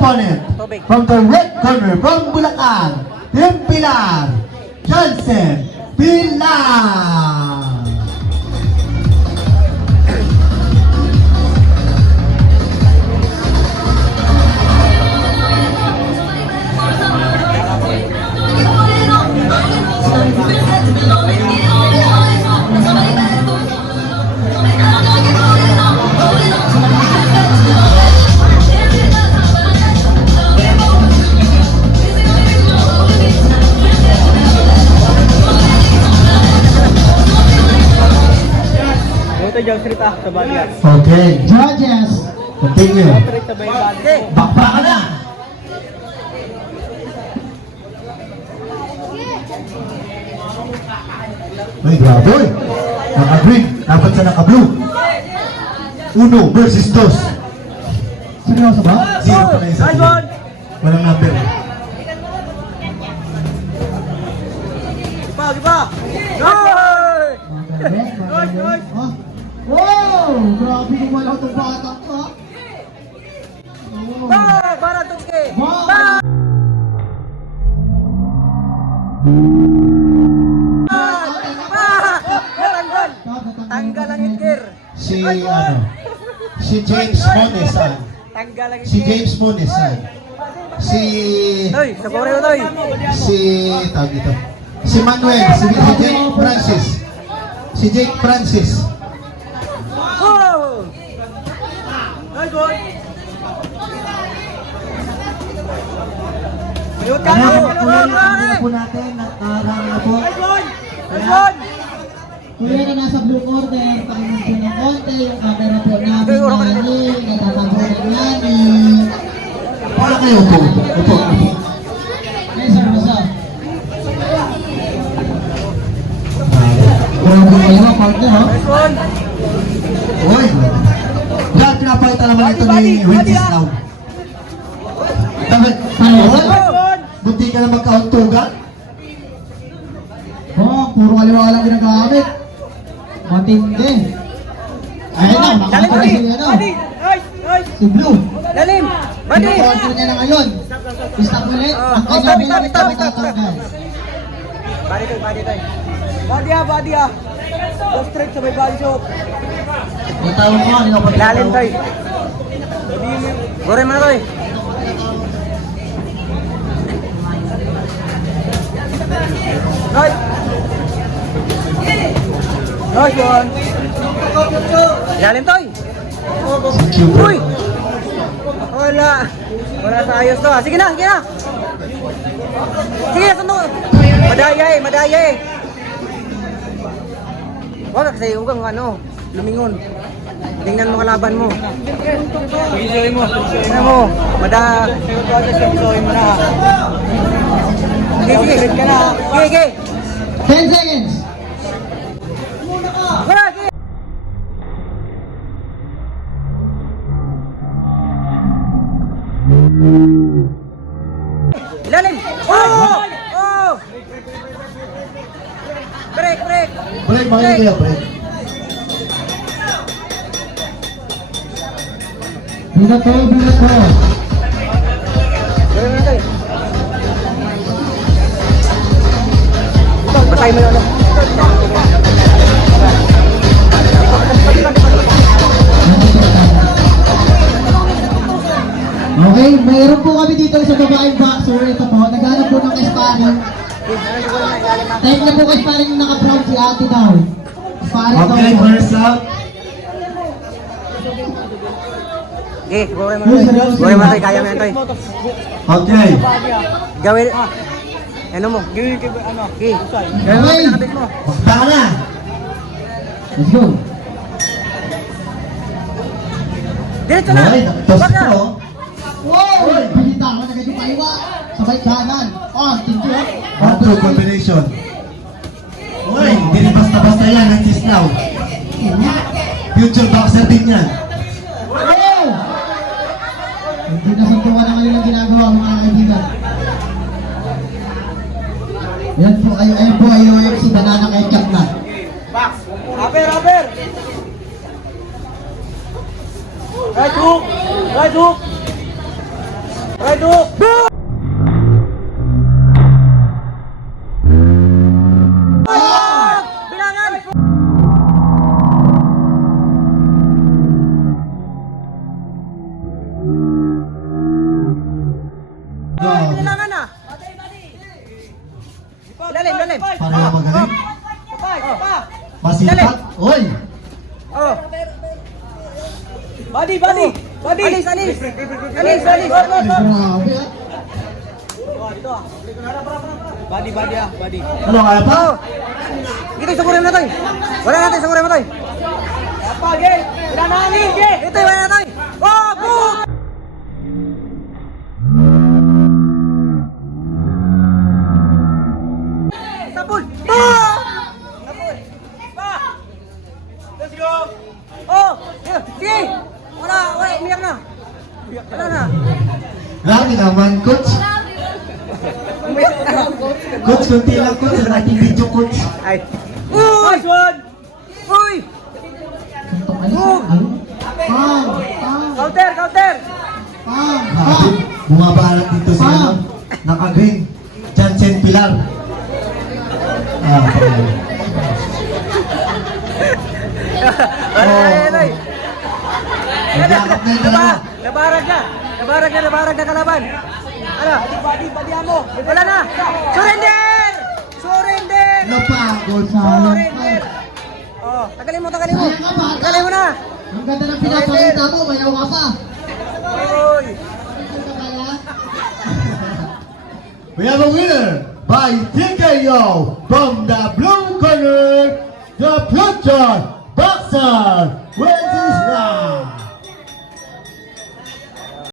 opponent, from the red corner, from Bulacan, Team Pilar, Johnson Pilar. Okay, judges, continue. Bakba ka na! Ay, grabe! Naka-green, dapat sa naka-blue. 1 versus 2. Seryoso ba? 0 pa na isa. Walang number. Giba! Wow! Grabe kung wala itong bata ka. Para tungke! Tanggal ang itkir! Si James Monesan. Tanggal ang Si James Monesan. Toy, sabore mo toy! Tawag dito. Si Manuel, si Jake Francis. Si Jake Francis. Oh! Nice one! Ayun ka! Po natin, nakarami na po. Nice one! Nice one! Kuya na nasa blue corner, pakinggan po ng konti, yung camera po namin nanin, natatago ng nanin. Para kayo po. Opo. Yes sir, what's up? Grabe kayo, partner, ha? Nice one! Uy! Lahat pinapalitan naman ito ni Wendy's now. Dapat, Nice one! buti ka na magkauntugan. Oh, puro kaliwa lang ginagamit. Matindi. Ayun na, Dalim makakita body! si ano, Body! Nice! Nice! si Blue. Dalim! Body! Pinakorder niya na ngayon. Stop ulit, ang Oh, kanya stop, stop, stop, stop. matatanggal. Body toy, body toy. Body ah! Go straight sa may body shop. Ang tawag ko, hindi ka pa Ilalim toy. Gore mo na toy. Nice! Nice one! Ilalim toy! Uy! Wala! Wala sa ayos to ah. Sige na, sige na! Sige, sunod! Madaya eh! Wala kasi huwag kang lumingon. Tingnan mo kalaban mo. Pag-isoy mo. Tingnan mo. Pag-isoy mo na. Sige. Sige. 10 seconds. Wala, sige. Ilalim. Oh! Oh! Break. Break, mga kayo, break. Binato. Basahin mo yun. Okay, mayroon po kami dito sa babaeng boxer. Ito po, naghanap po ng sparring. Time na po kay sparring yung naka-brown si ate daw. Sparring daw. Okay, first up. Okay, gore mo tayo. Kaya mo yan tayo. Okay. Gawin. Ano mo? Gawin ka ba? Ano? Okay. Okay, Nakabit mo. Bakba ka na. let's go. Diretso na. Okay, tos Wag na. ko. Wow! Bilita ko na kayo kaiwa. Sabay kanan. Oh, thank you. One-two combination. Uy, hindi rin basta-basta yan, Wenceslao. Future boxer din yan. Wow! Hindi na suntukan na ngayon ang ginagawa mga kaibigan. Yan po, ayun po ay UFC banana ketchup na. Rapper! Right hook! Bilangan! Bilangan na! Lalim, lalim! Pareho magaling. Oh. Masipag. Oy! Oh. Body, body! Body! Alis, alis! Alis, alis! Grabe ah. Body, body ah, body. Ano kaya pa? Oh! Ito, isagurin mo na tayo! Wala natin, isagurin mo tayo! Apa, Gay! Wala na hangin, Gay! Ito, wala na tayo! Oh, boom! Sabon! Boom! Sabon! Pa! Let's go! Oh! Sige! Wala, wala, umiyak na! Wala na! Grabe naman, coach. Umiyak na! Coach, kunti lang coach. Sa ating video, coach. Ay! Uy! Uy! Itong alis ang ano? Pang! Pang! Counter! Counter! Pang! Grabe. Pang! Bumabalat dito si ano. Naka-green. Jansen Pilar. Ah, okay. Ay, ay, ay! Nagyakap na yung dalawa. Nabarag na! Nabarag na kalaban! Ano? Badi mo! Wala na! Surrender! Surrender! Napagod sayang. Surrender! Oh, tagalin mo! Sayang ka ba? Tagalin mo na! Ang ganda ng pinapakita mo, mayaw ka pa. Uy! Ano ka pala? We have a winner by TKO from the blue corner, the future boxer,